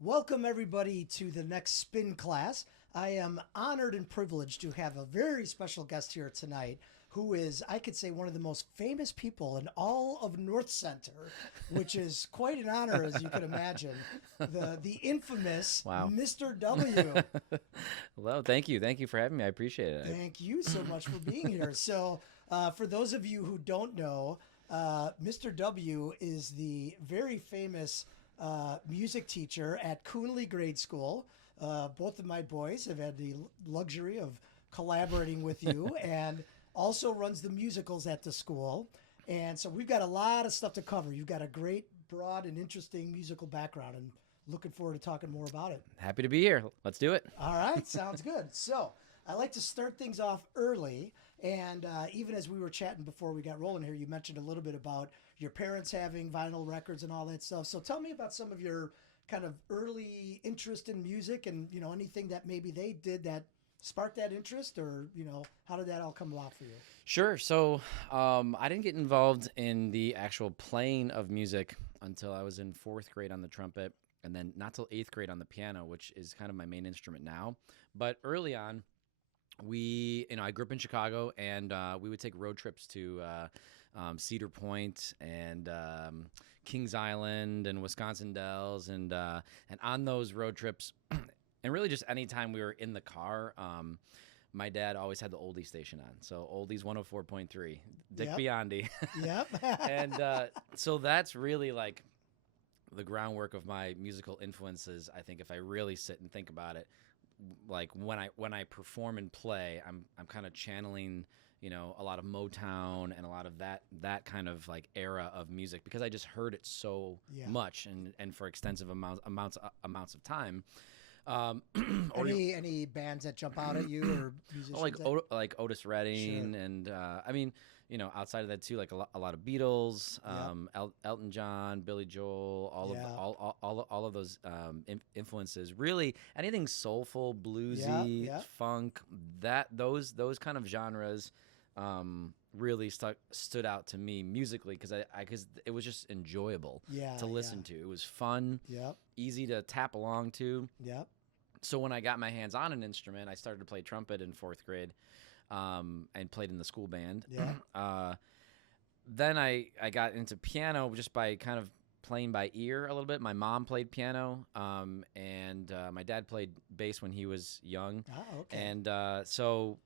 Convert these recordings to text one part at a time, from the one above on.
Welcome, everybody, to the next spin class. I am honored and privileged to have a very special guest here tonight who is, I could say, one of the most famous people in all of North Center, which is quite an honor, as you can imagine. The infamous Wow. Mr. W. Hello. Thank you. Thank you for having me. I appreciate it. Thank you so much for being here. For those of you who don't know, Mr. W is the very famous music teacher at Coonley Grade School. Both of my boys have had the luxury of collaborating with you and also runs the musicals at the school. And so we've got a lot of stuff to cover. You've got a great, broad, and interesting musical background, and looking forward to talking more about it. Happy to be here. Let's do it. All right, sounds good. So I like to start things off early. And even as we were chatting before we got rolling here, you mentioned a little bit about your parents having vinyl records and all that stuff. So tell me about some of your kind of early interest in music and, anything that maybe they did that sparked that interest, or, how did that all come about for you? Sure. I didn't get involved in the actual playing of music until I was in fourth grade on the trumpet, and then not till eighth grade on the piano, which is kind of my main instrument now. But early on, I grew up in Chicago, and we would take road trips to Cedar Point and Kings Island and Wisconsin Dells, and on those road trips, and really just anytime we were in the car, my dad always had the oldie station on. So oldies 104.3, Dick Yep. Biondi. Yep. And so that's really like the groundwork of my musical influences. I think if I really sit and think about it, like when I perform and play, I'm kind of channeling, a lot of Motown and a lot of that kind of like era of music, because I just heard it so Yeah. much and for extensive amounts of time. Or Any bands that jump out at you, or musicians? like Otis Redding, Sure. and outside of that too, like a lot of Beatles, Yep. Elton John, Billy Joel, Yeah. all of those influences. Really, anything soulful, Yeah. bluesy, Yeah. funk, those kind of genres. Really stood out to me musically, because because it was just enjoyable Yeah. to listen to. It was fun, Yep. easy to tap along to. Yep. So when I got my hands on an instrument, I started to play trumpet in fourth grade, and played in the school band. Yeah. Then I got into piano just by kind of playing by ear a little bit. My mom played piano, and my dad played bass when he was young. Oh, okay. And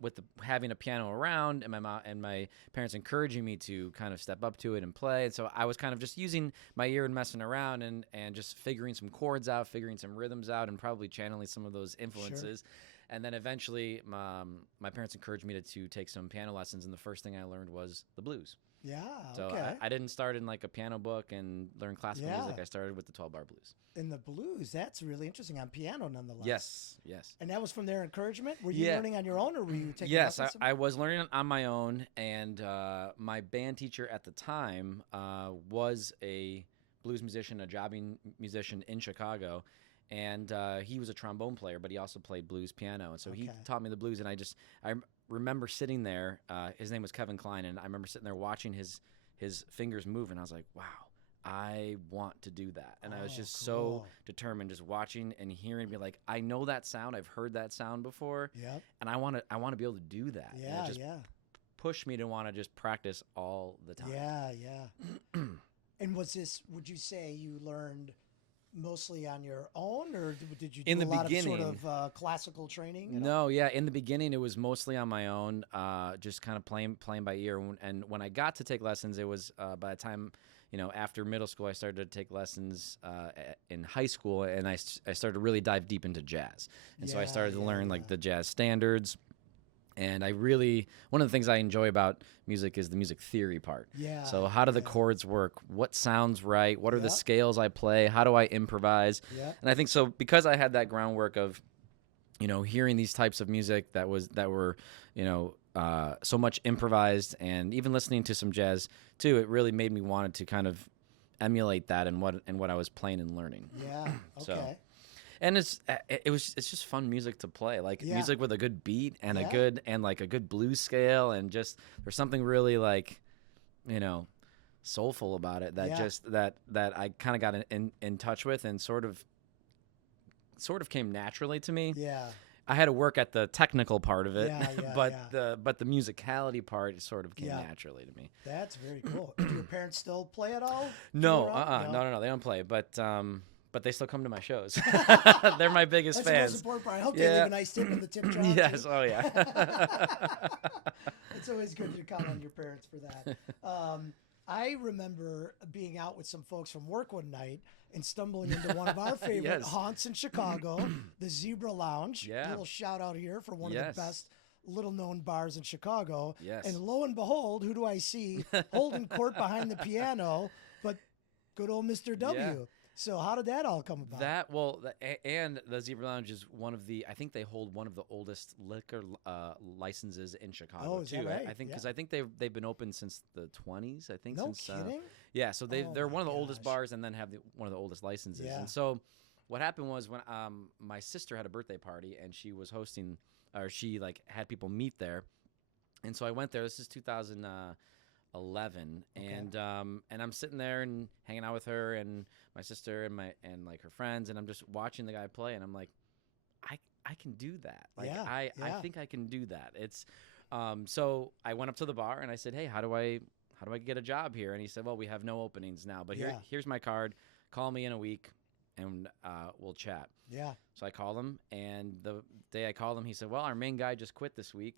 with having a piano around, and my mom and my parents encouraging me to kind of step up to it and play, and so I was kind of just using my ear and messing around, and just figuring some chords out, figuring some rhythms out, and probably channeling some of those influences. And then eventually, my parents encouraged me to take some piano lessons, and the first thing I learned was the blues. Yeah. So Okay. I didn't start in like a piano book and learn classical Yeah. music. I started with the 12-bar blues. In the blues, that's really interesting, on piano, nonetheless. Yes. And that was from their encouragement? Were you Yeah. learning on your own, or were you taking Yes, lessons? I was learning on my own, and my band teacher at the time was a blues musician, a jobbing musician in Chicago, and he was a trombone player, but he also played blues piano, and so he Okay. taught me the blues. And I remember sitting there. His name was Kevin Klein, and I remember sitting there watching his fingers move, and I was like, wow. I want to do that. And I was Oh, just so cool. determined, just watching and hearing, be like, I know that sound. I've heard that sound before, Yep. and I want to be able to do that. And Yeah. it just Yeah. pushed me to want to just practice all the time. Yeah. Yeah. And would you say you learned mostly on your own, or did you do In the a lot beginning. of sort of classical training? No, yeah. In the beginning, it was mostly on my own, just kind of playing by ear. And when I got to take lessons, it was by the time, after middle school, I started to take lessons in high school, and I started to really dive deep into jazz. And so I Yeah, started to yeah, learn yeah. like the jazz standards. And one of the things I enjoy about music is the music theory part. Yeah. So how do the yeah. chords work? What sounds right? What are the Yep. scales I play? How do I improvise? Yep. And I think so, because I had that groundwork of, hearing these types of music that were, so much improvised, and even listening to some jazz too, it really made me wanted to kind of emulate that in what I was playing and learning. Yeah. So- Okay. And it's just fun music to play, like Yeah. music with a good beat and Yeah. a good blues scale, and just there's something really like, soulful about it that Yeah. just that I kind of got in touch with, and sort of came naturally to me. Yeah. I had to work at the technical part of it, Yeah, yeah, but yeah. the musicality part sort of came Yeah. naturally to me. That's very cool. Do your parents still play at all? No, Tour around? no, they don't play, but they still come to my shows. They're my biggest That's the most fans. important part. I hope they leave a nice tip in the tip jar. Yes, too. oh yeah. It's always good to count on your parents for that. I remember being out with some folks from work one night and stumbling into one of our favorite Yes. haunts in Chicago, the Zebra Lounge. Yeah. A little shout out here for one of Yes. the best little known bars in Chicago. Yes. And lo and behold, who do I see holding court behind the piano? But good old Mr. W. Yeah. So how did that all come about? And the Zebra Lounge is one of the, I think they hold one of the oldest liquor licenses in Chicago Oh, is too. that right? I think Yeah. because I think they've been open since the 20s. I think No since kidding? yeah. So Oh they're my one of the oldest gosh. bars, and then have one of the oldest licenses. Yeah. And so what happened was when my sister had a birthday party and she was hosting, or she like had people meet there, and so I went there. This is 2011, Okay. and I'm sitting there and hanging out with her and my sister and like her friends, and I'm just watching the guy play, and I'm like, I can do that. Like Yeah, I yeah. think I can do that. It's so I went up to the bar and I said, hey, how do I get a job here? And he said, well, we have no openings now, but Yeah. here's my card. Call me in a week and we'll chat. Yeah. So I called him, and the day I called him, he said, well, our main guy just quit this week.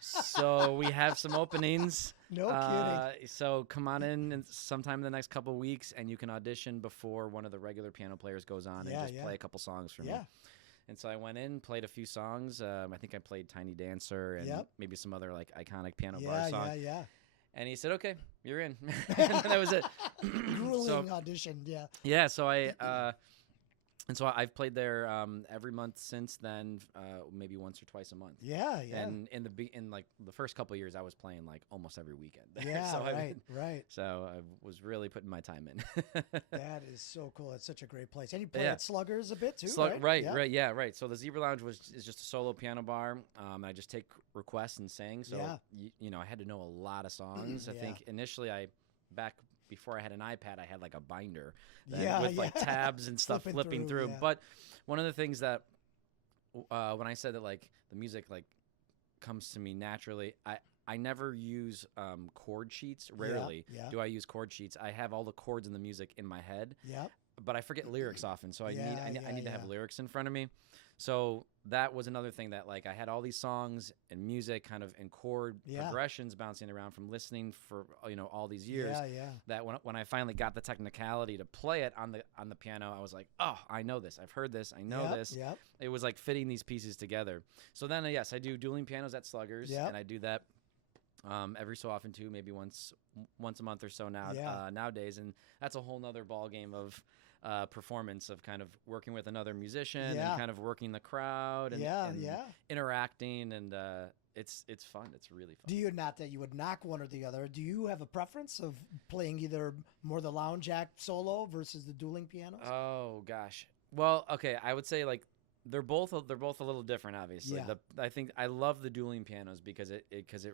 So we have some openings. No kidding. So come on in sometime in the next couple of weeks, and you can audition before one of the regular piano players goes on Yeah, and just yeah. play a couple songs for me. Yeah. And so I went in, played a few songs. I think I played Tiny Dancer and Yep. maybe some other like iconic piano bar Yeah, song. yeah, And he said, okay, you're in. And that was it. yeah. Grueling audition. Yeah. Yeah, so I've played there every month since then, maybe once or twice a month. Yeah, yeah. And in like the first couple of years, I was playing like almost every weekend. Yeah, so right. So I was really putting my time in. That is so cool. It's such a great place. And you play Yeah. at Sluggers a bit too, Right, Yeah. right. So the Zebra Lounge is just a solo piano bar. I just take requests and sing. So Yeah. you know, I had to know a lot of songs. I Yeah. think initially back before I had an iPad, I had like a binder Yeah, with like yeah. tabs and stuff Flipping flipping through, through. yeah. But one of the things that when I said that like the music like comes to me naturally, I never use chord sheets. Rarely yeah. do I use chord sheets. I have all the chords in the music in my head, Yep. but I forget lyrics often. So I Yeah, need to have yeah. lyrics in front of me. So that was another thing that like I had all these songs and music kind of in chord Yeah. progressions bouncing around from listening for all these years. Yeah. That when I finally got the technicality to play it on the piano, I was like, oh, I know this. I've heard this. I know Yep, this. Yep. It was like fitting these pieces together. So then, yes, I do dueling pianos at Sluggers, Yep. and I do that every so often too, maybe once a month or so Yeah. nowadays, and that's a whole nother ball game of performance of kind of working with another musician Yeah. and kind of working the crowd and, Yeah, and yeah. interacting, and it's fun. It's really fun. Do you, not that you would knock one or the other, do you have a preference of playing either more the lounge act solo versus the dueling pianos? Oh gosh. Well, okay, I would say like they're both a little different, obviously. Yeah. I think I love the dueling pianos because it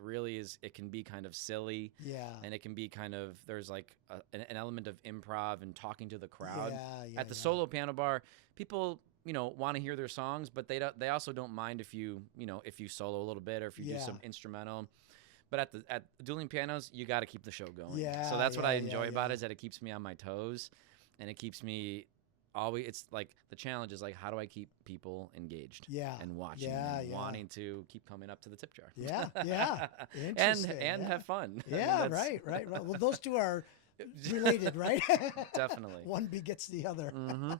really is. It can be kind of silly, Yeah. and it can be kind of there's like an element of improv and talking to the crowd. Yeah, At the yeah. solo piano bar, people want to hear their songs, but they also don't mind if you solo a little bit or if you do Yeah. some instrumental. But at dueling pianos, you got to keep the show going. Yeah, So that's what I yeah, enjoy yeah, about yeah. it, is that it keeps me on my toes, and it keeps me always. It's like the challenge is like, how do I keep people engaged? Yeah. And watching Yeah, and yeah. wanting to keep coming up to the tip jar. Yeah, yeah. and Interesting, and yeah. have fun. I mean, Yeah, that's- right. Well, those two are related, right? Definitely. One begets the other. hmm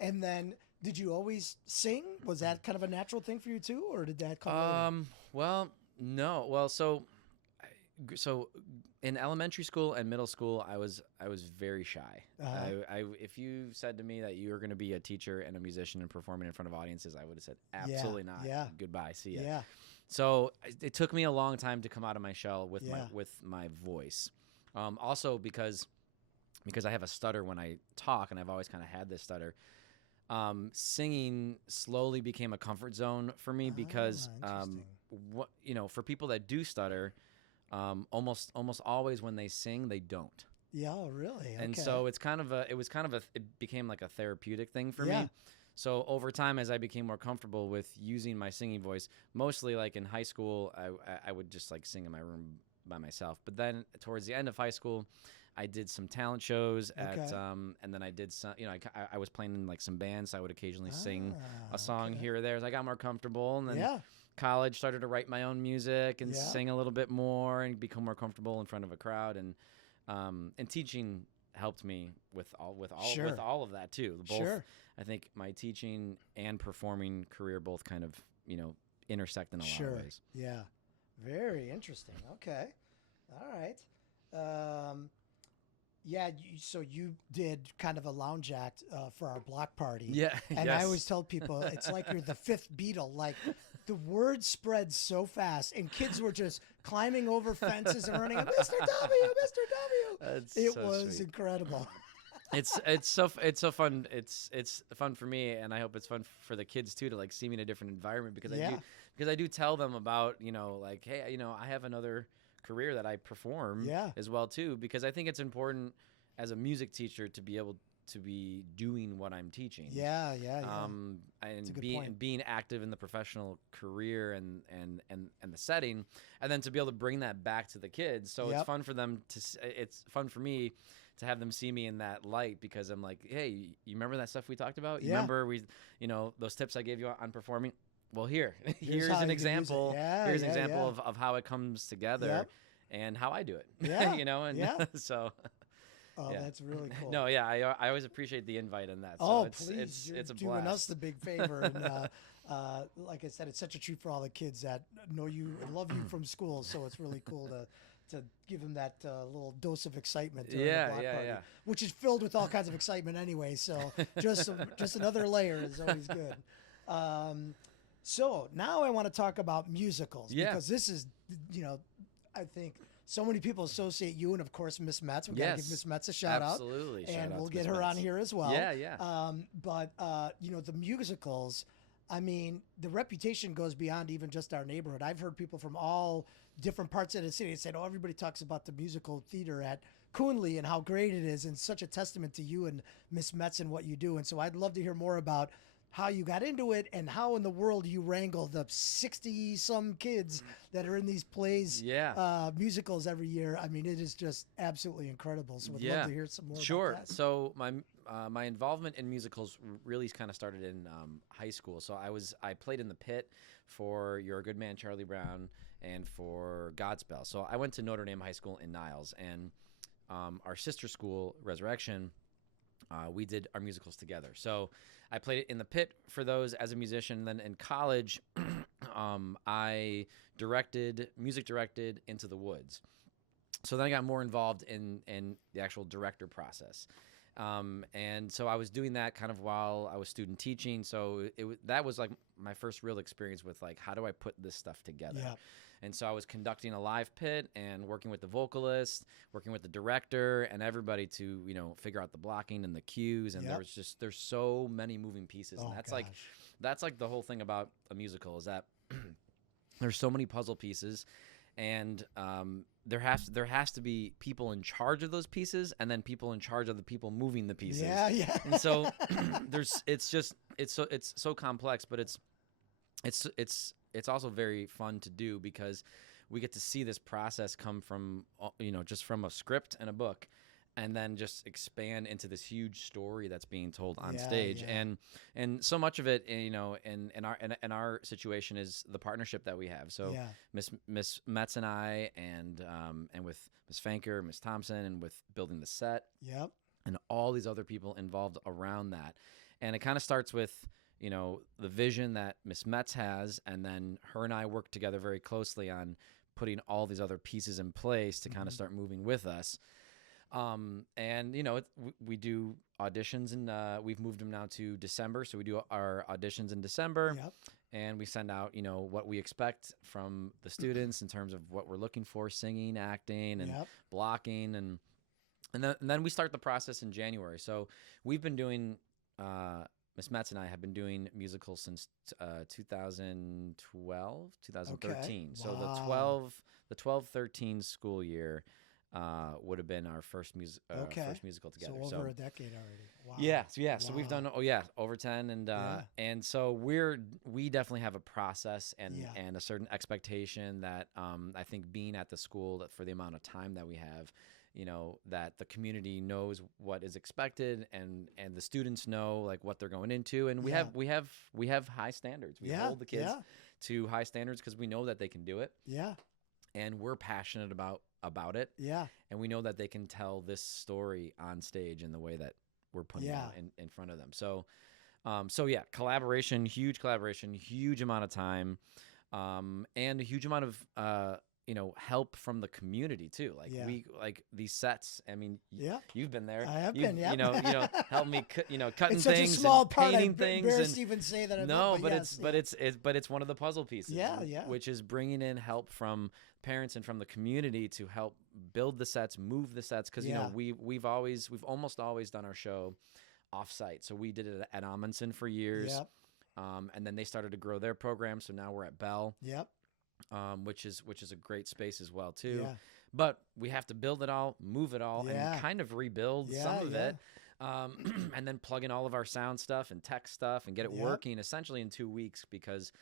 And then, did you always sing? Was that kind of a natural thing for you too, or did that come later? Well, no. Well, so in elementary school and middle school, I was very shy. Uh-huh. If you said to me that you were going to be a teacher and a musician and performing in front of audiences, I would have said absolutely not. yeah. Goodbye. See ya. Yeah. So it took me a long time to come out of my shell with Yeah. my voice. Also because I have a stutter when I talk, and I've always kind of had this stutter. Singing slowly became a comfort zone for me because interesting. for people that do stutter, almost always when they sing, they don't. Yeah, oh, really? And Okay. so it became like a therapeutic thing for Yeah. me. So over time, as I became more comfortable with using my singing voice, mostly like in high school, I would just like sing in my room by myself. But then towards the end of high school, I did some talent shows Okay. and then I did some, I was playing in like some bands. So I would occasionally sing a Ah, song okay. here or there as I got more comfortable. And then Yeah. college started to write my own music and Yeah. sing a little bit more and become more comfortable in front of a crowd. And teaching helped me with Sure. all of that too. Both, Sure. I think my teaching and performing career both kind of intersect in a lot of Sure. ways. Yeah. Very interesting. Okay. All right. Um, yeah. So you did kind of a lounge act for our block party, Yeah. and I Yes. always tell people it's like you're the fifth Beatle. Like the word spread so fast, and kids were just climbing over fences and running. Mr. W, Mr. W. That's It so was sweet. incredible. It's so fun. It's fun for me, and I hope it's fun for the kids too to like see me in a different environment Yeah. because I do tell them about like, hey, I have another career that I perform Yeah. as well too, because I think it's important as a music teacher to be able to be doing what I'm teaching. Yeah. Yeah. Yeah. It's a And good being point. being active in the professional career and the setting, and then to be able to bring that back to the kids. So it's Yep. fun for them it's fun for me to have them see me in that light, because I'm like, hey, you remember that stuff we talked about? You Yeah. remember those tips I gave you on performing? Well, Here's here's how an you can use it. example. Yeah. Here's an Yeah. example Yeah. of how it comes together Yep. and how I do it. Yeah. And Yeah. so Oh, yeah. that's really cool. No, yeah, I always appreciate the invite in that. So Oh, it's please, it's you're it's a doing us blast. the big favor. And like I said, it's such a treat for all the kids that know you and love you from school. So it's really cool to give them that little dose of excitement during the Yeah, block yeah, party, yeah. which is filled with all kinds of excitement anyway. So just another layer is always good. Um, so now I want to talk about musicals Yeah. because this is, I think so many people associate you and of course Miss Metz. We got to give Yes. Miss Metz a shout out. Absolutely. Shout And out we'll to get Miss her on Metz. here as well. Yeah, yeah. But the musicals, I mean, the reputation goes beyond even just our neighborhood. I've heard people from all different parts of the city say, "Oh, everybody talks about the musical theater at Coonley and how great it is, and such a testament to you and Miss Metz and what you do." And so I'd love to hear more about how you got into it and how in the world you wrangle the 60 some kids that are in these plays, Yeah. musicals every year. I mean, it is just absolutely incredible. So I'd love Yeah. to hear some more Sure. about that. So my involvement in musicals really kind of started in high school. So I played in the pit for You're a Good Man, Charlie Brown, and for Godspell. So I went to Notre Dame High School in Niles, and our sister school, Resurrection, we did our musicals together. So I played in the pit for those as a musician. Then in college, I music directed Into the Woods. So then I got more involved in the actual director process. And so I was doing that kind of while I was student teaching. So that was like my first real experience with like, how do I put this stuff together? Yeah. And so I was conducting a live pit and working with the vocalist, working with the director and everybody to, figure out the blocking and the cues. And Yep. there's so many moving pieces. Oh, And gosh. that's like the whole thing about a musical is that there's so many puzzle pieces, and there has to be people in charge of those pieces, and then people in charge of the people moving the pieces. Yeah, yeah. And so it's so complex, but it's also very fun to do because we get to see this process come from just from a script and a book, and then just expand into this huge story that's being told on Yeah, stage. yeah. And so much of it, in our situation is the partnership that we have. So Yeah. Miss Metz and I, and with Miss Fanker, Miss Thompson, and with building the set, Yep. and all these other people involved around that. And it kind of starts with the vision that Miss Metz has, and then her and I work together very closely on putting all these other pieces in place to kind of start moving with us. And we do auditions, and we've moved them now to December. So we do our auditions in December, Yep. and we send out what we expect from the students in terms of what we're looking for, singing, acting, and Yep. blocking, and then we start the process in January. So we've been doing Miss Metz and I have been doing musicals since 2012, 2013. Okay. So Wow. the 12-13 school year, would have been our first Okay. first musical together. So over a decade already. Wow. Yeah. So we've Wow. done over 10, Yeah. and so we definitely have a process and Yeah. and a certain expectation that I think being at the school that for the amount of time that we have, that the community knows what is expected and the students know like what they're going into, and we Yeah. have high standards. We Yeah. hold the kids Yeah. to high standards because we know that they can do it, Yeah. and we're passionate about it, Yeah. and we know that they can tell this story on stage in the way that we're putting Yeah. it in front of them. So yeah, huge collaboration, huge amount of time, and a huge amount of help from the community too. Like Yeah. we like these sets. I mean, Yeah. you've been there. I have You've, been, yeah. help me, cutting It's such a things small and part. painting I'm things. embarrassed And to even say that. no, but yes, it's one of the puzzle pieces. Yeah, yeah. Which is bringing in help from parents and from the community to help build the sets, move the sets, because Yeah. we've almost always done our show off-site. So we did it at Amundsen for years, Yep. and then they started to grow their program. So now we're at Bell, Yep. which is a great space as well too. Yeah. But we have to build it all, move it all, Yeah. and kind of rebuild Yeah, some of yeah. it. And then plug in all of our sound stuff and tech stuff and get it Yep. working essentially in 2 weeks, because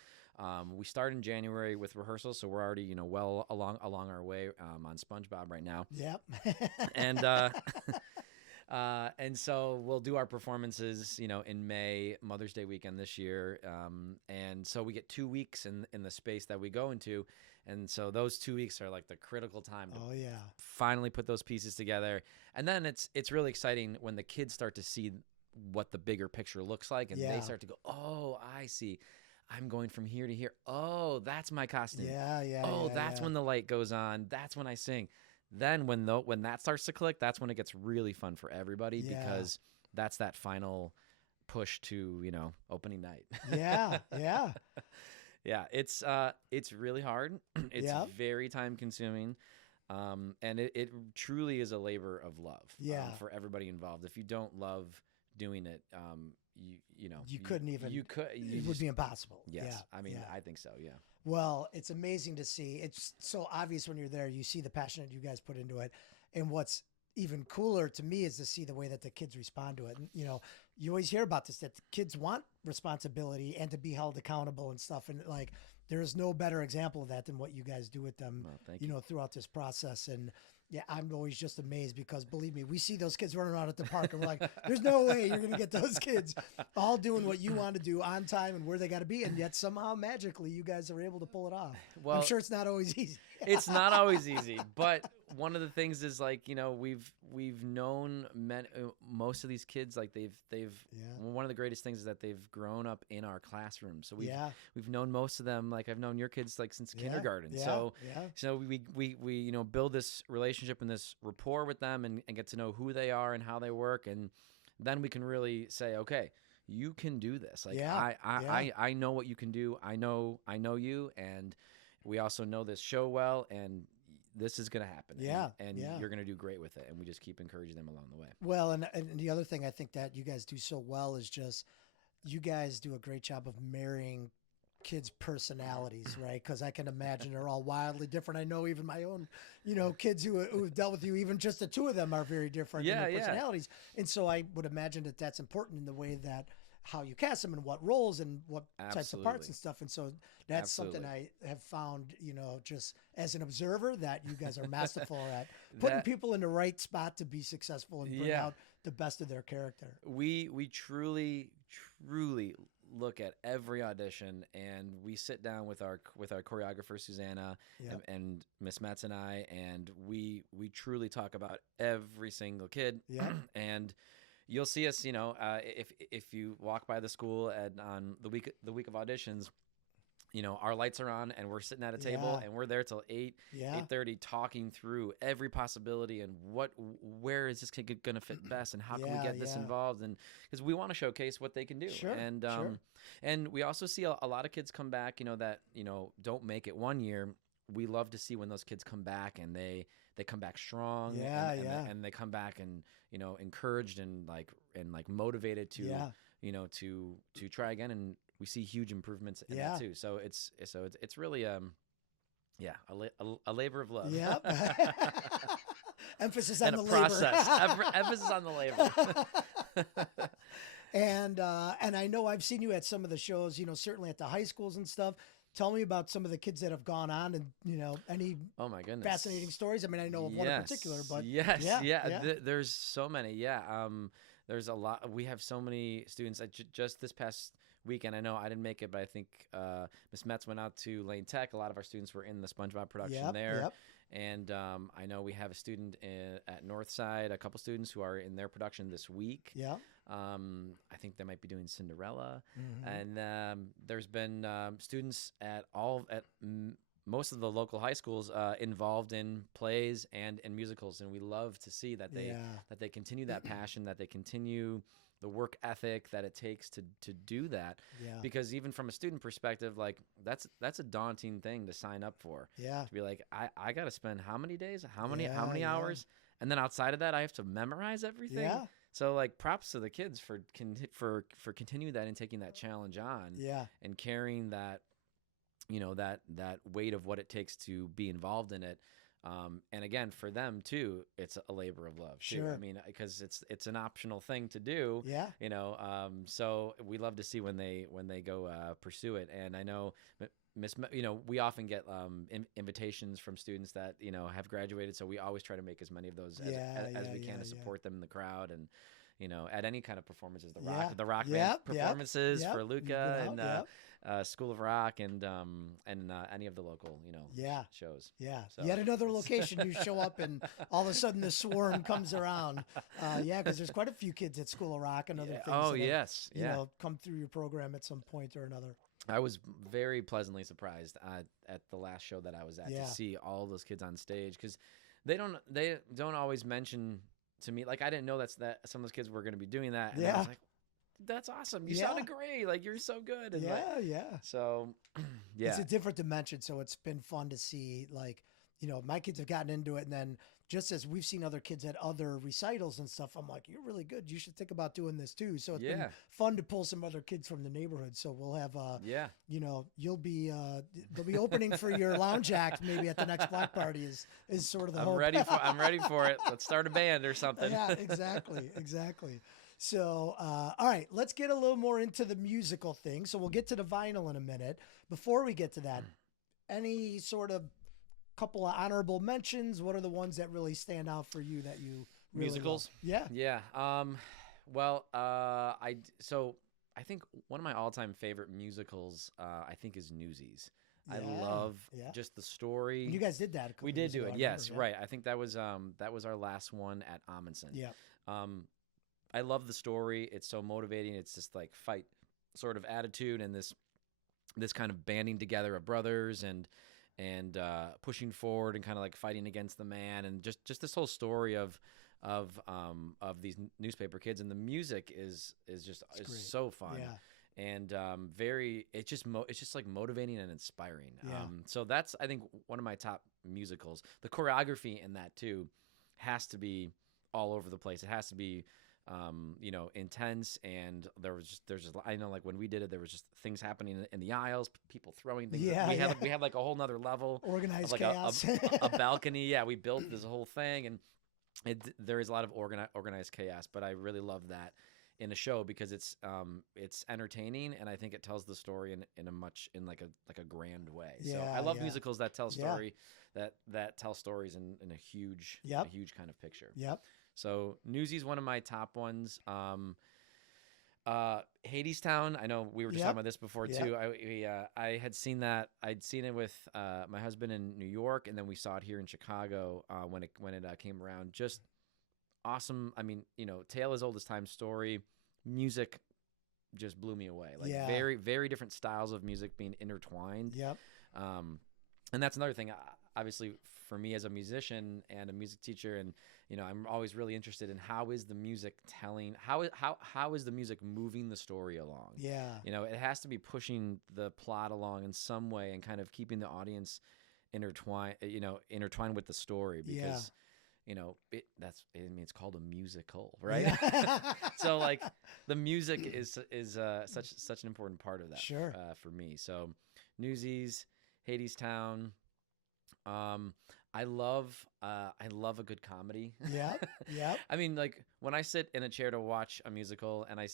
we start in January with rehearsals, so we're already well along our way on SpongeBob right now, Yep. and and so we'll do our performances in May, Mother's Day weekend this year, and so we get 2 weeks in the space that we go into, and so those 2 weeks are like the critical time to Oh yeah. finally put those pieces together. And then it's really exciting when the kids start to see what the bigger picture looks like, and Yeah. they start to go, oh, I see, I'm going from here to here. Oh, that's my costume. Yeah. Yeah. Oh, yeah, that's yeah. when the light goes on. That's when I sing. Then when that starts to click, that's when it gets really fun for everybody, Yeah. because that's that final push to opening night. Yeah. Yeah. Yeah, it's really hard. It's Yep. very time consuming, and it truly is a labor of love. Yeah. For everybody involved. If you don't love doing it, You couldn't even. You could. It would be impossible. Yes, Yeah. I mean, yeah. I think so. Yeah. Well, it's amazing to see. It's so obvious when you're there. You see the passion that you guys put into it. And what's even cooler to me is to see the way that the kids respond to it. And, you always hear about this, that the kids want responsibility and to be held accountable and stuff. And like, there is no better example of that than what you guys do with them, Well, thank you. throughout this process. And yeah, I'm always just amazed because believe me, we see those kids running around at the park and we're like, there's no way you're going to get those kids all doing what you want to do on time and where they got to be. And yet somehow magically you guys are able to pull it off. Well, I'm sure it's not always easy. It's not always easy, but one of the things is like we've known most of these kids, like they've Yeah. one of the greatest things is that they've grown up in our classroom. So Yeah. we've known most of them, like I've known your kids like since Yeah, kindergarten. yeah, So yeah. so we build this relationship and this rapport with them and get to know who they are and how they work, and then we can really say, okay, you can do this. Like Yeah, I know what you can do. I know you, and we also know this show well, and this is going to happen. Yeah, and yeah. you're going to do great with it, and we just keep encouraging them along the way. Well, and the other thing I think that you guys do so well is just you guys do a great job of marrying kids' personalities, right? Because I can imagine they're all wildly different. I know even my own, kids who have dealt with you, even just the two of them are very different in Yeah, their yeah. personalities. And so I would imagine that that's important in the way that how you cast them and what roles and what types of parts Absolutely. and stuff. And so that's something I have found, just as an observer, that you guys are masterful at putting That- people in the right spot to be successful and bring Yeah. out the best of their character. We truly look at every audition, and we sit down with our choreographer Susanna Yep. and Miss Metz and I, and we truly talk about every single kid. Yep. And you'll see us, if you walk by the school on the week of auditions, our lights are on and we're sitting at a table Yeah. and we're there till 8, Yeah. 8:30 talking through every possibility and where is this kid going to fit best and how can we Yeah, get this yeah. involved, and because we want to showcase what they can do. Sure, And sure. and we also see a lot of kids come back, that don't make it one year. We love to see when those kids come back and they come back strong. Yeah, and, yeah. and they come back and encouraged and motivated to Yeah. to try again, and we see huge improvements in Yeah. that too. So it's really a labor of love. Yep. Emphasis on and the a labor. process. Emphasis on the labor. And I know I've seen you at some of the shows, certainly at the high schools and stuff. Tell me about some of the kids that have gone on and, any Oh my goodness. fascinating stories. I mean, I know of one in particular, but yes, yeah. there's so many. Yeah. There's a lot. We have so many students. Just this past weekend, I know I didn't make it, but I think Miss Metz went out to Lane Tech. A lot of our students were in the SpongeBob production there. Yep. And I know we have a student at Northside, a couple students who are in their production this week. Yeah. I think they might be doing Cinderella. Mm-hmm. And there's been students at most of the local high schools involved in plays and in musicals, and we love to see that they continue that passion, that they continue the work ethic that it takes to do that. Yeah. Because even from a student perspective, like that's a daunting thing to sign up for. Yeah. To be like, I got to spend how many days, how many hours, and then outside of that, I have to memorize everything. Yeah. So like, props to the kids for continuing that and taking that challenge on. Yeah. And carrying that, that weight of what it takes to be involved in it. And again, for them too, it's a labor of love too. Sure. I mean, because it's an optional thing to do. Yeah. So we love to see when they go pursue it. And I know we often get invitations from students that have graduated. So we always try to make as many of those as we can to support them in the crowd and. At any kind of performances, the rock band performances for Luca and School of Rock and any of the local shows. Yeah, so. Yet another location you show up and all of a sudden the swarm comes around. Because there's quite a few kids at School of Rock and other things. Oh that yes, come through your program at some point or another. I was very pleasantly surprised at the last show that I was at to see all those kids on stage because they don't always mention. To me, like I didn't know that some of those kids were going to be doing that. And I was like, that's awesome. You sounded great. Like you're so good. And So, it's a different dimension. So it's been fun to see. Like, my kids have gotten into it, and then just as we've seen other kids at other recitals and stuff, I'm like, you're really good. You should think about doing this too. So it's been fun to pull some other kids from the neighborhood. So we'll have, you'll be, they'll be opening for your lounge act maybe at the next block party is sort of the hope. I'm ready for it. Let's start a band or something. Yeah, exactly. So, all right, let's get a little more into the musical thing. So we'll get to the vinyl in a minute. Before we get to that, any sort of couple of honorable mentions? What are the ones that really stand out for you that you really musicals? Love? Yeah. I think one of my all-time favorite musicals, I think, is Newsies. Yeah. I love just the story. And you guys did that. We did do it. Yes, right. I think that was our last one at Amundsen. Yeah. I love the story. It's so motivating. It's just like fight sort of attitude and this kind of banding together of brothers and pushing forward and kind of like fighting against the man and just this whole story of these newspaper kids, and the music is so fun. Yeah. And it's just like motivating and inspiring. Yeah. So that's, I think, one of my top musicals. The choreography in that too has to be all over the place. It has to be intense, and there's just I know, like when we did it, there was just things happening in the aisles, people throwing things. We had like a whole nother level, organized like chaos, a balcony. Yeah, we built this whole thing, and there is a lot of organized chaos. But I really love that in a show because it's entertaining, and I think it tells the story in a grand way. So I love musicals that tell story that tell stories in a huge kind of picture. Yep. So Newsies, one of my top ones. Hadestown, I know we were just talking about this before too. I had seen that. I'd seen it with my husband in New York, and then we saw it here in Chicago when it came around. Just awesome. I mean, tale as old as time story. Music just blew me away. Like very, very different styles of music being intertwined. Yep. And that's another thing. Obviously, for me as a musician and a music teacher, and I'm always really interested in how is the music how is the music moving the story along. Yeah. It has to be pushing the plot along in some way and kind of keeping the audience intertwined with the story, because it's called a musical, right? Yeah. So like the music is such an important part of that. Sure. For me. So Newsies, Hadestown. I love a good comedy. Yep. Yep. I mean, like when I sit in a chair to watch a musical, and I've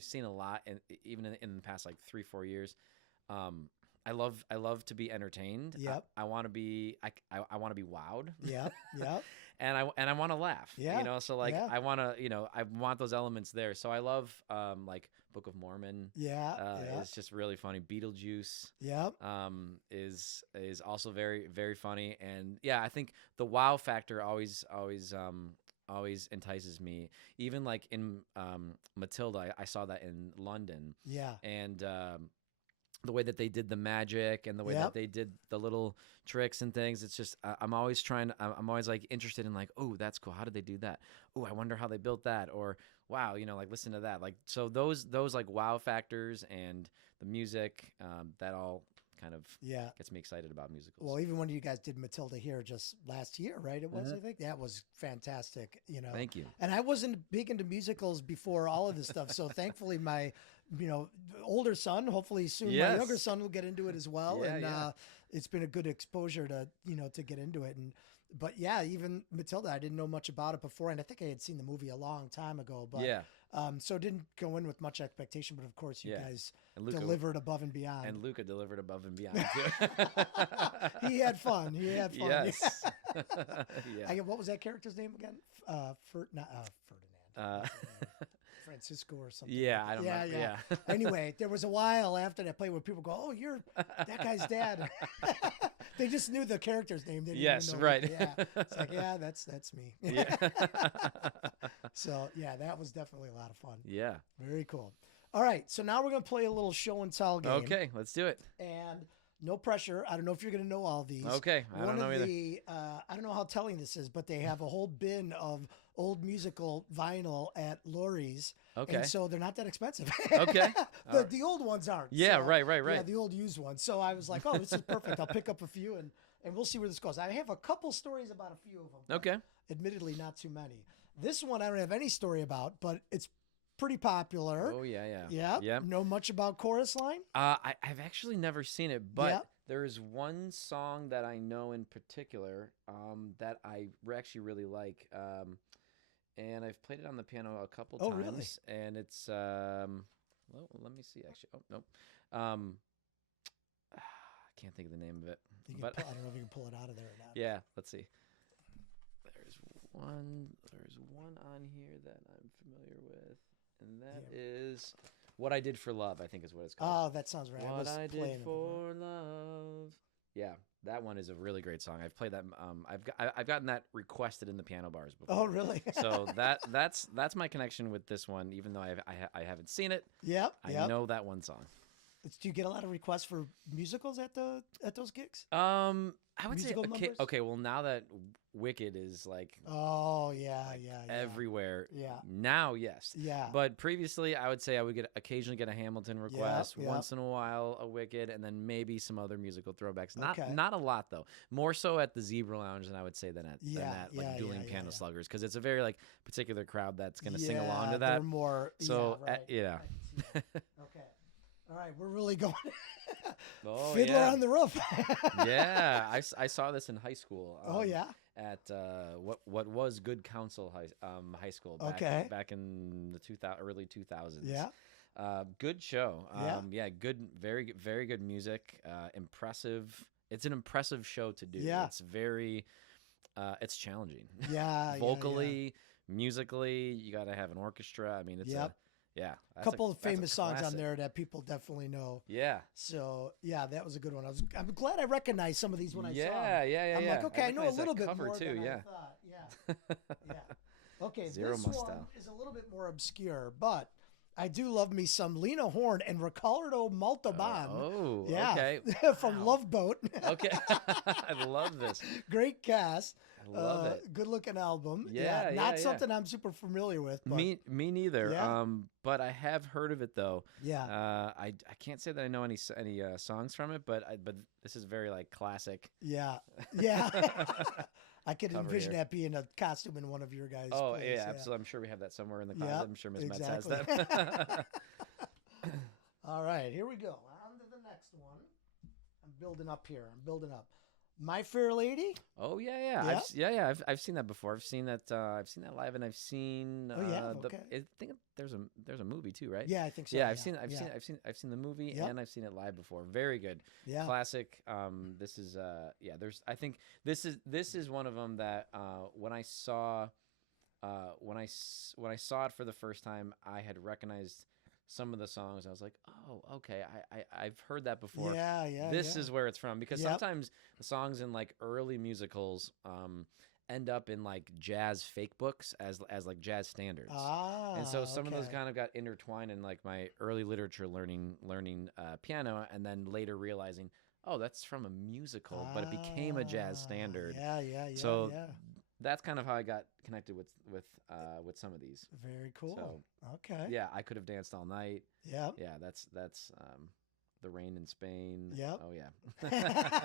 seen a lot, and even in the past like 3-4 years, I love to be entertained. Yep. I want to be I want to be wowed. Yep. Yep. And I want to laugh. Yeah. You know, so like Yeah. I want to, I want those elements there. So I love like Book of Mormon. Yeah. Yeah. It's just really funny. Beetlejuice Yep. is also very very funny. And yeah, I think the wow factor always entices me. Even like in Matilda, I saw that in London. Yeah. And the way that they did the magic and the way Yep. that they did the little tricks and things, it's just I'm always like interested in like, oh, that's cool, how did they do that? Oh, I wonder how they built that. Or wow, like listen to that. Like, so those like wow factors and the music, that all kind of Yeah. gets me excited about musicals. Well, even when you guys did Matilda here just last year, right? It was, I think that was fantastic. Thank you. And I wasn't big into musicals before all of this stuff, so thankfully my, older son, hopefully soon my younger son will get into it as well. Yeah, And yeah. it's been a good exposure to to get into it. But yeah, even Matilda, I didn't know much about it before, and I think I had seen the movie a long time ago. But Yeah. so didn't go in with much expectation. But of course, you Yeah. guys And Luca delivered above and beyond. And Luca delivered above and beyond too. He had fun. He had fun. Yes. Yeah. What was that character's name again? Ferdinand. Francisco or something. Yeah, like I don't that. know. Yeah. Anyway, there was a while after that play where people go, "Oh, you're that guy's dad." They just knew the character's name. They didn't Yes, even know right. Yeah, it's like, yeah, that's me. Yeah. So yeah, that was definitely a lot of fun. Yeah. Very cool. All right, so now we're gonna play a little show and tell game. Okay, let's do it. And no pressure. I don't know if you're going to know all these. Okay, I don't know either. I don't know how telling this is, but they have a whole bin of old musical vinyl at Lurie's. Okay. And so they're not that expensive. Okay. The old ones aren't. Yeah, So, right. Yeah, the old used ones. So I was like, oh, this is perfect. I'll pick up a few and we'll see where this goes. I have a couple stories about a few of them. Okay. Admittedly, not too many. This one I don't have any story about, but it's pretty popular. Oh yeah, yeah. Yeah. Yep. Know much about Chorus Line? I've actually never seen it, but Yep. there is one song that I know in particular that I actually really like, and I've played it on the piano a couple Oh, times. really? And it's well, let me see. Actually, oh nope, I can't think of the name of it. But I don't know if you can pull it out of there or not. yeah, let's see. There's one on here that I'm familiar with, and that is What I Did for Love, I think is what it's called. Oh, that sounds right. What I playing Did it for Love. Yeah, that one is a really great song. I've played that. I've gotten that requested in the piano bars before. Oh, really? So that's my connection with this one. Even though I haven't seen it, Yep. I know that one song. Do you get a lot of requests for musicals at those gigs? I would Musical say numbers? okay. Well, now that Wicked is like Oh, yeah. everywhere. Yeah. Now, yes. Yeah. But previously, I would say I would occasionally get a Hamilton request, yeah. once in a while a Wicked, and then maybe some other musical throwbacks. Okay. Not a lot though. More so at the Zebra Lounge than I would say than at dueling yeah, piano yeah. sluggers, because it's a very like particular crowd that's going to sing along to They're that. more. So right. yeah. Okay. All right, we're really going. Oh, Fiddler yeah. on the Roof. Yeah, I saw this in high school. Oh yeah. At what was Good Counsel High School back in the early 2000s. Yeah. Good show. Yeah. Good, very good music. Impressive. It's an impressive show to do. Yeah. It's very it's challenging. Yeah. Vocally, musically, you got to have an orchestra. I mean, it's a couple of famous songs on classic. there that people definitely know. Yeah. So yeah, that was a good one. I'm glad I recognized some of these when I saw them. Yeah. I'm like, okay, I know a recognize little that bit cover more too. than Yeah. I thought. Yeah. Okay, Zero this Mostel. one is a little bit more obscure, but I do love me some Lena Horne and Ricardo Montalban. Oh, yeah. okay. From Wow. Love Boat. Okay. I love this. Great cast. I love it. Good looking album. Yeah, Not yeah. something I'm super familiar with. But Me neither. Yeah. But I have heard of it though. yeah. I can't say that I know any songs from it, but this is very like classic. Yeah. I could Cover envision here. that being a costume in one of your guys' Oh plays. yeah, absolutely. I'm sure we have that somewhere in the closet. Yep, I'm sure Ms. Metz has exactly. that. All right, here we go. On to the next one. I'm building up here. My Fair Lady. Oh yeah, yeah, Yeah. I've seen that before. I've seen that live, and I've seen Oh yeah. the. Okay. I think there's a movie too, right? Yeah, I think so. Yeah, Yeah. I've seen the movie, Yep. and I've seen it live before. Very good, Yeah. classic. This is yeah. I think this is one of them that when I saw when I saw it for the first time, I had recognized some of the songs. I was like, oh, okay, I've heard that before. Yeah. Yeah. This Yeah. is where it's from, because Yep. sometimes the songs in like early musicals end up in like jazz fake books as like jazz standards. Ah. And so some of those okay. kind of got intertwined in like my early literature learning piano, and then later realizing, oh, that's from a musical, but it became a jazz standard. Yeah. Yeah. Yeah. So yeah. that's kind of how I got connected with some of these. Very cool. So Okay. yeah, I Could Have Danced All Night. Yep. Yeah, that's The Rain in Spain. Yep. Oh yeah.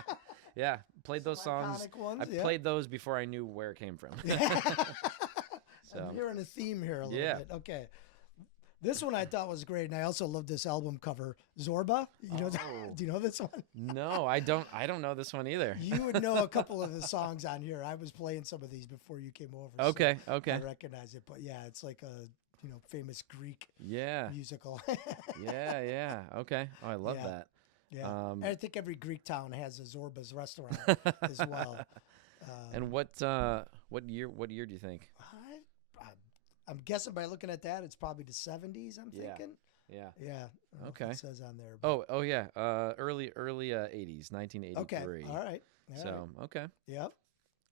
Yeah, played those Some songs. iconic ones, I yeah. played those before I knew where it came from. So I'm hearing a theme here a little Yeah. bit. Okay. This one I thought was great, and I also love this album cover. Zorba. You know, Oh. do you know this one? no, I don't know this one either. You would know a couple of the songs on here. I was playing some of these before you came over. so Okay, I okay. recognize it, but yeah, it's like a famous Greek Yeah. musical. Yeah. Okay. Oh, I love Yeah. that. Yeah, Um, I think every Greek town has a Zorba's restaurant as well. And what year do you think? I'm guessing by looking at that, it's probably the 70s. I'm Yeah. thinking. Yeah. Yeah. I don't know if Okay. it says on there. But Oh yeah. Early 80s, 1983. okay. All right. All So okay, right. Yep.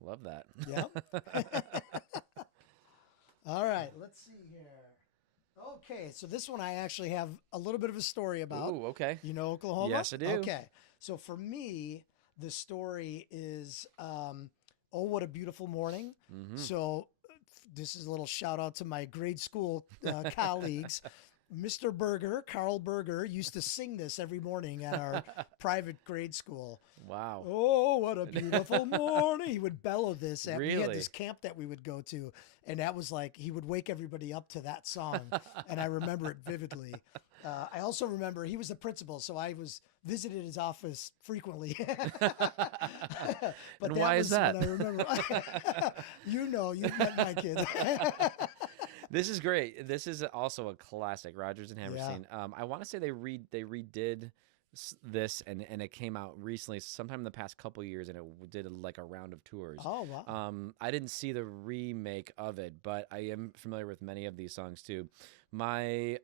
love that. Yep. All right. Let's see here. Okay. So this one I actually have a little bit of a story about. Ooh, okay. You know Oklahoma? Yes, I do. Okay. So for me, the story is Oh, What a Beautiful Morning. Mm-hmm. So this is a little shout out to my grade school colleagues. Mr. Berger, Carl Berger, used to sing this every morning at our private grade school. Wow. Oh, what a beautiful morning. He would bellow this. We had Really? this camp that we would go to, and that was like, he would wake everybody up to that song. And I remember it vividly. I also remember he was the principal, so I visited his office frequently. But And why is was that? when I remember. You've met my kids. This is great. This is also a classic, Rodgers and Hammerstein. I want to say they redid this, and it came out recently, sometime in the past couple years, and it did like a round of tours. Oh, wow. I didn't see the remake of it, but I am familiar with many of these songs too. My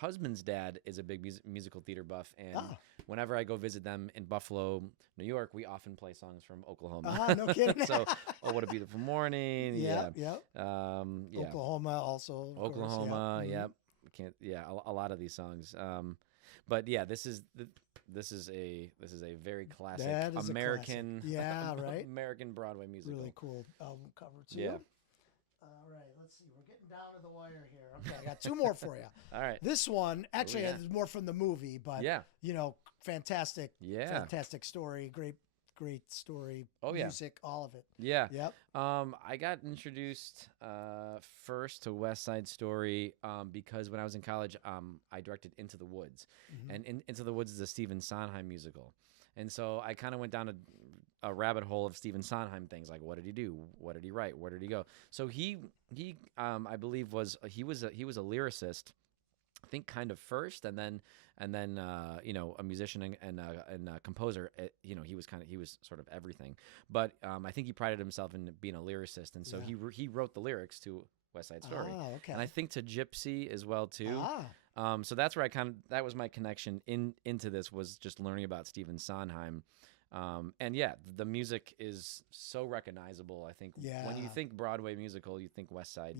husband's dad is a big musical theater buff, and whenever I go visit them in Buffalo, New York, we often play songs from Oklahoma. No kidding. So, Oh, What a Beautiful Morning. Yeah. Yeah. Oklahoma also. Of Oklahoma. course, Yep. Can't. Yeah. A lot of these songs. But yeah, this is a very classic That is a American. classic. Yeah, right. American Broadway musical. Really cool album cover too. Yeah. All right, let's see. We're getting down to the wire here. Okay, I got two more for you. All right. This one actually yeah. is more from the movie, but Yeah. fantastic. Yeah. Fantastic story. Great story. Oh, yeah. Music, all of it. Yeah. Yep. I got introduced first to West Side Story because when I was in college, I directed Into the Woods, and Into the Woods is a Stephen Sondheim musical, and so I kind of went down a rabbit hole of Stephen Sondheim things, like what did he do, what did he write, where did he go. So he I believe was a lyricist, I think, kind of first, and then a musician and a composer. He was sort of everything, but I think he prided himself in being a lyricist, and so he wrote the lyrics to West Side Story, okay. and I think to Gypsy as well too. Ah. So that's where that was my connection into this, was just learning about Stephen Sondheim. And yeah, the music is so recognizable. I think when you think Broadway musical, you think West Side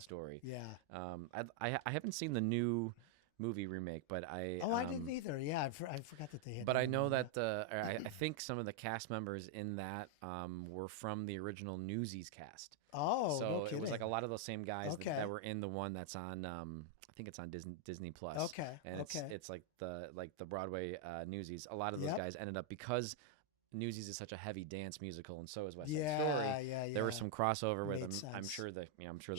Story. Yeah. I haven't seen the new movie remake, but I didn't either. Yeah, I forgot that they had. But I know that I think some of the cast members in that were from the original Newsies cast. Oh, so no it was kidding. like a lot of those same guys Okay. that were in the one that's on. I think it's on Disney Plus. Okay. And it's like the Broadway Newsies. A lot of those Yep. guys ended up, because Newsies is such a heavy dance musical, and so is West Side Yeah, Story. yeah. There was some crossover with Made them. I'm sense. sure they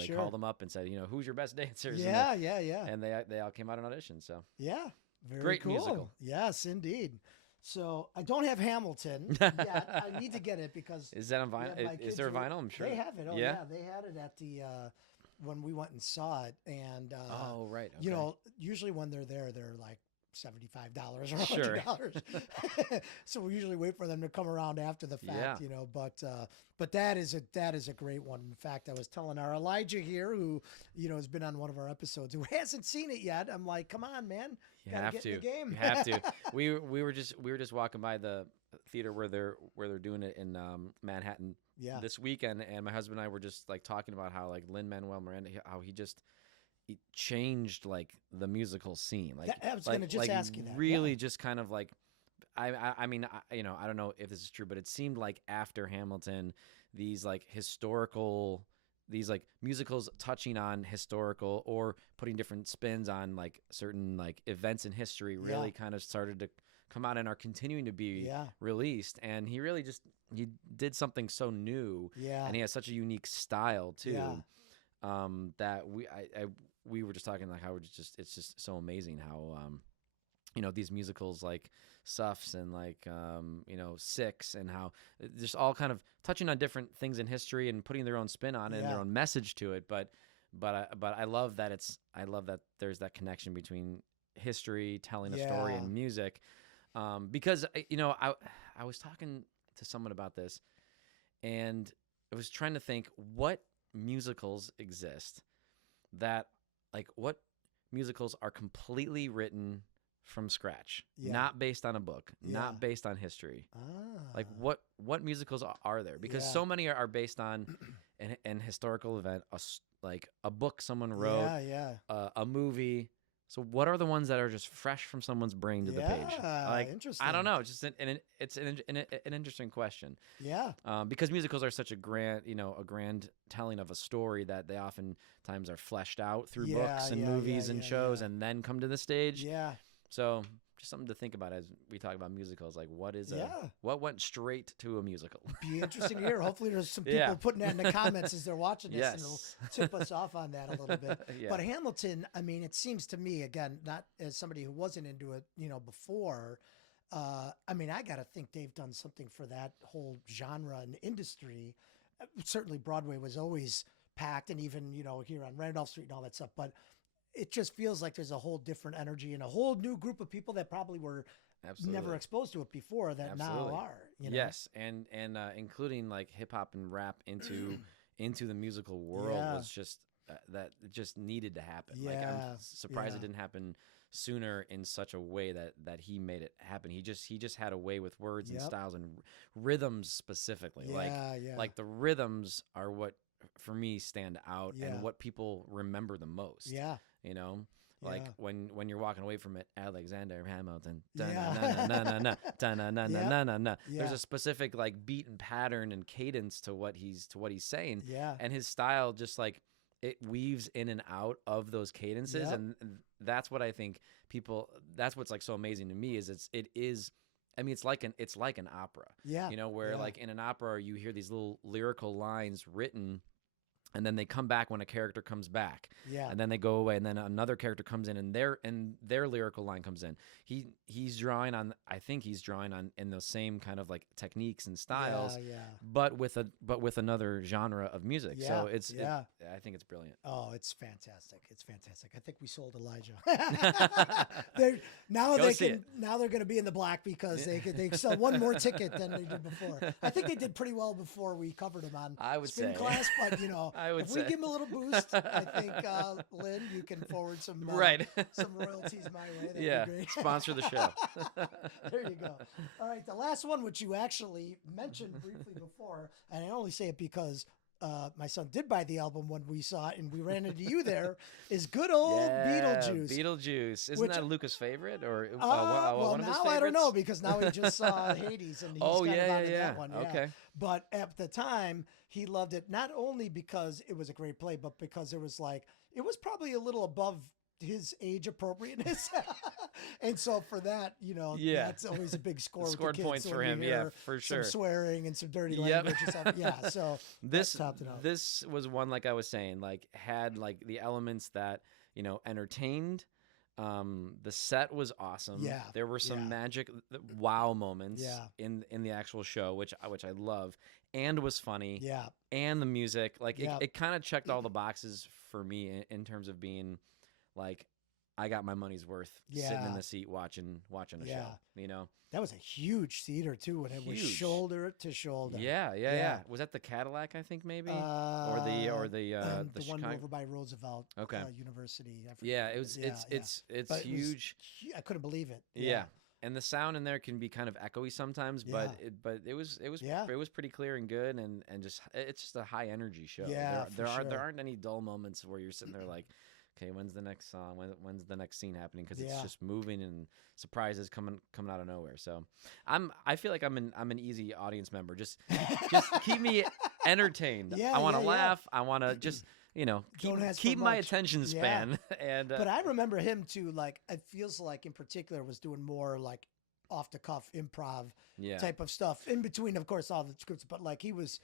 Sure. called them up and said, who's your best dancers? Yeah, and yeah. and they all came out on audition. So Yeah. Very Great cool. musical. Yes, indeed. So I don't have Hamilton yet. I need to get it because Is that on yeah, vinyl? my Is kids there a were- vinyl? I'm sure. They have it. Oh Yeah? yeah, they had it at the when we went and saw it. And Oh, right. you Okay. know, usually when they're there, they're like $75 or Sure. $100. So we usually wait for them to come around after the fact, Yeah. you know. But that is a great one. In fact, I was telling our Elijah here, who has been on one of our episodes, who hasn't seen it yet. I'm like, come on, man, You gotta have get to. in the game. You have to. We were just walking by the theater where they're doing it in Manhattan Yeah. this weekend, and my husband and I were just like talking about how like Lin-Manuel Miranda, how he changed like the musical scene. Like I was gonna just ask you that. really Yeah. just kind of like I mean I don't know if this is true, but it seemed like after Hamilton, these like musicals touching on historical or putting different spins on like certain like events in history really kind of started to come out and are continuing to be Yeah. released. And he did something so new, Yeah. and he has such a unique style too. Yeah. That we were just talking like how it's just so amazing how these musicals like Suffs and like Six, and how just all kind of touching on different things in history and putting their own spin on it and their own message to it. But I love that there's that connection between history, telling a story, and music. Because I was talking to someone about this, and I was trying to think what musicals exist that like what musicals are completely written from scratch, not based on a book, not based on history. Like what musicals are there? Because so many are based on an historical event, like a book someone wrote, a movie. So what are the ones that are just fresh from someone's brain to the page? Like, interesting. I don't know. It's just it's an interesting question. Yeah. Because musicals are such a grand telling of a story that they oftentimes are fleshed out through books and movies and shows and then come to the stage. Yeah. So just something to think about as we talk about musicals. Like what went straight to a musical? Be interesting to hear. Hopefully there's some people putting that in the comments as they're watching this, and it'll tip us off on that a little bit. But Hamilton, I mean, it seems to me, again, not as somebody who wasn't into it, before, I mean, I got to think they've done something for that whole genre and industry. Certainly Broadway was always packed, and even, here on Randolph Street and all that stuff. But it just feels like there's a whole different energy and a whole new group of people that probably were never exposed to it before that now are. Yes, and including like hip hop and rap into the musical world was just that it just needed to happen. Like I'm surprised it didn't happen sooner in such a way that he made it happen. He just had a way with words and styles and rhythms specifically. Like the rhythms are what for me stand out and what people remember the most. Like when you're walking away from it, Alexander Hamilton. There's a specific like beat and pattern and cadence to what he's saying. And his style just like it weaves in and out of those cadences, and that's what I think that's what's like so amazing to me is it's like an opera. Where like in an opera you hear these little lyrical lines written, and then they come back when a character comes back, and then they go away, and then another character comes in, and their lyrical line comes in. He's drawing on in those same kind of like techniques and styles, but with another genre of music. So I think it's brilliant. Oh, it's fantastic! It's fantastic. I think we sold Elijah. Now they're going to be in the black because they sell one more ticket than they did before. I think they did pretty well before we covered them on Spin Class, but if we give them a little boost, I think Lynn, you can forward some some royalties my way. That'd be great. Sponsor the show. There you go. All right, the last one, which you actually mentioned briefly before, and I only say it because my son did buy the album when we saw it, and we ran into you there, is good old Beetlejuice. Beetlejuice. Isn't that Luca's favorite? Or well, one of his now favorites? I don't know, because now he just saw Hades, and he's kind of on that one. Okay. But at the time, he loved it, not only because it was a great play, but because it was probably a little above his age appropriateness. And so for that, that's always a big score. Scored with the kids, points for him, for sure. Some swearing and some dirty language and stuff. Yeah, so this topped it out. This was one, like I was saying, like had like the elements that entertained, The set was awesome. Yeah, There were some yeah. magic wow moments Yeah. in the actual show, which I love, and was funny, Yeah. and the music, like Yeah. it kind of checked all the boxes for me in terms of being like, I got my money's worth sitting in Yeah. the seat watching a Yeah. show, you know. That was a huge theater too, when it was Huge. shoulder to shoulder. Yeah. Was that the Cadillac, I think, maybe? Or the one Chicago? over by Roosevelt Okay. University. I forget Yeah, what it was yeah, yeah. it's But it was huge. I couldn't believe it. Yeah. And the sound in there can be kind of echoey sometimes, but it was Yeah. it was pretty clear and good, and just it's just a high energy show. Yeah, for there sure. aren't any dull moments where you're sitting there like, okay, when's the next song? When's the next scene happening? Because it's Yeah. just moving and surprises coming out of nowhere. So I feel like I'm an easy audience member. Just keep me entertained. Yeah, I want to yeah. laugh. I want to just Don't ask for keep my much. attention Yeah. span. And But I remember him too. Like, it feels like in particular was doing more like off the cuff improv yeah. type of stuff in between, of course, all the scripts. But like it was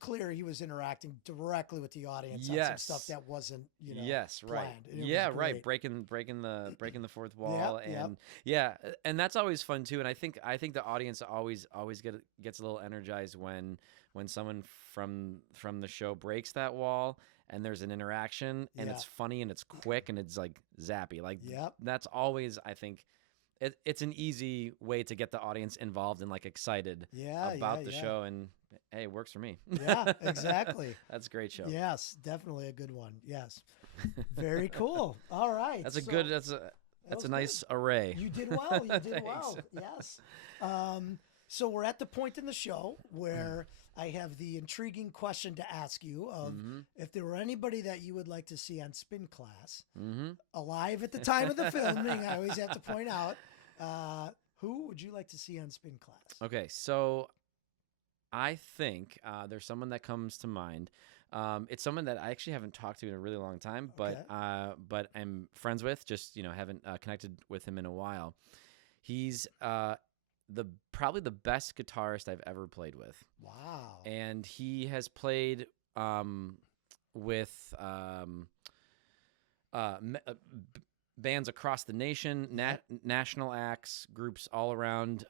clear he was interacting directly with the audience on some Yes. stuff that wasn't, Yes, right. planned. And it Yeah, was right. great. Breaking the fourth wall, Yep, and and that's always fun too. And I think the audience always gets a little energized when someone from the show breaks that wall and there's an interaction and Yeah. it's funny and it's quick and it's like zappy. Like Yep. that's always, I think, it's an easy way to get the audience involved and like excited Yeah, about yeah, the yeah. show, and hey, it works for me. Yeah, exactly. That's a great show. Yes, definitely a good one. Yes. Very cool. All right. That's a so- good. That's was a nice array. You did well. You did Thanks. well. Yes. So we're at the point in the show where I have the intriguing question to ask you of if there were anybody that you would like to see on Spin Class alive at the time of the filming. I always have to point out who would you like to see on Spin Class? Okay, so I think there's someone that comes to mind. It's someone that I actually haven't talked to in a really long time, but I'm friends with. Just haven't connected with him in a while. He's probably the best guitarist I've ever played with. Wow. And he has played with bands across the nation, national acts, groups all around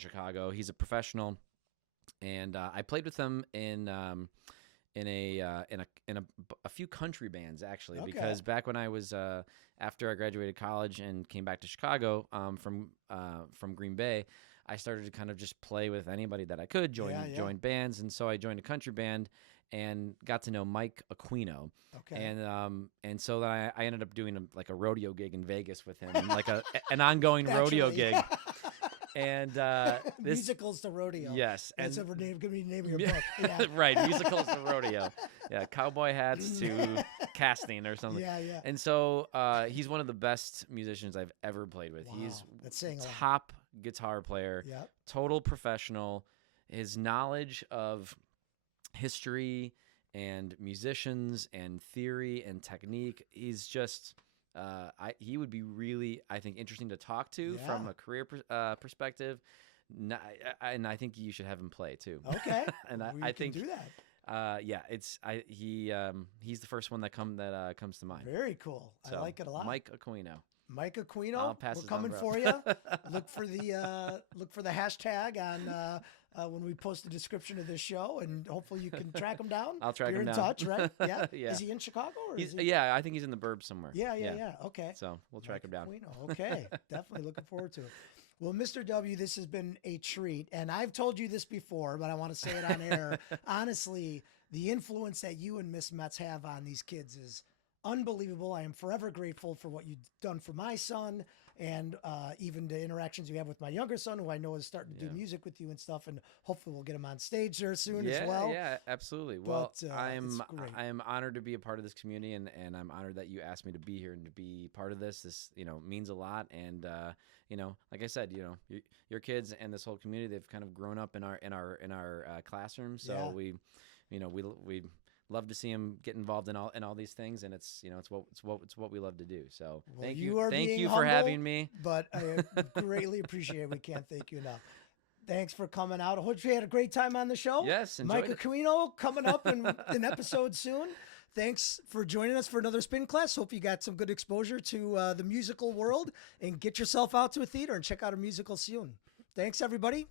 Chicago. He's a professional, and I played with him in a few country bands actually, because back when I was after I graduated college and came back to Chicago from Green Bay, I started to kind of just play with anybody that I could join bands, and so I joined a country band and got to know Mike Aquino. Okay. And so then I ended up doing a rodeo gig in Vegas with him, and like an ongoing rodeo gig. And musicals to rodeo. Yes, That's and going to be the name of your book. Yeah. right, musicals to rodeo. Yeah, cowboy hats to casting or something. Yeah, yeah. And so he's one of the best musicians I've ever played with. Wow, He's that's saying a lot. top guitar player, Yep. total professional. His knowledge of history and musicians and theory and technique, he's just he would be really, I think, interesting to talk to from a career perspective. And I think you should have him play too. Okay. And We I can think do that. he's the first one that comes to mind. Very cool. I So, like it a lot. Mike Aquino. Mike Aquino, I'll pass we're it on coming the for road. you. Look for the hashtag on when we post the description of this show, and hopefully you can track him down. I'll track You're him in down. touch, right? Yeah. Yeah. Is he in Chicago? Or He's is he... yeah, I think he's in the burbs somewhere. Yeah. Okay. So we'll track him Mike down. Aquino. Okay. Definitely looking forward to it. Well, Mr. W, this has been a treat, and I've told you this before, but I want to say it on air. Honestly, the influence that you and Miss Metz have on these kids is unbelievable. I am forever grateful for what you've done for my son, and even the interactions you have with my younger son, who I know is starting to do music with you and stuff, and hopefully we'll get him on stage there soon as well. Yeah, absolutely. Well, But, I'm it's great. honored to be a part of this community, and I'm honored that you asked me to be here and to be part of this. This means a lot, and like I said, your kids and this whole community, they've kind of grown up in our classroom, so we love to see them get involved in all these things, and it's what we love to do. So Well, thank you you, are thank being you for humble, having me. But I greatly appreciate it. We can't thank you enough. Thanks for coming out. I hope you had a great time on the show. Yes, Mike enjoyed it. Aquino coming up in an episode soon. thanks for joining us for another spin class. Hope you got some good exposure to the musical world, and get yourself out to a theater and check out a musical soon. Thanks, everybody.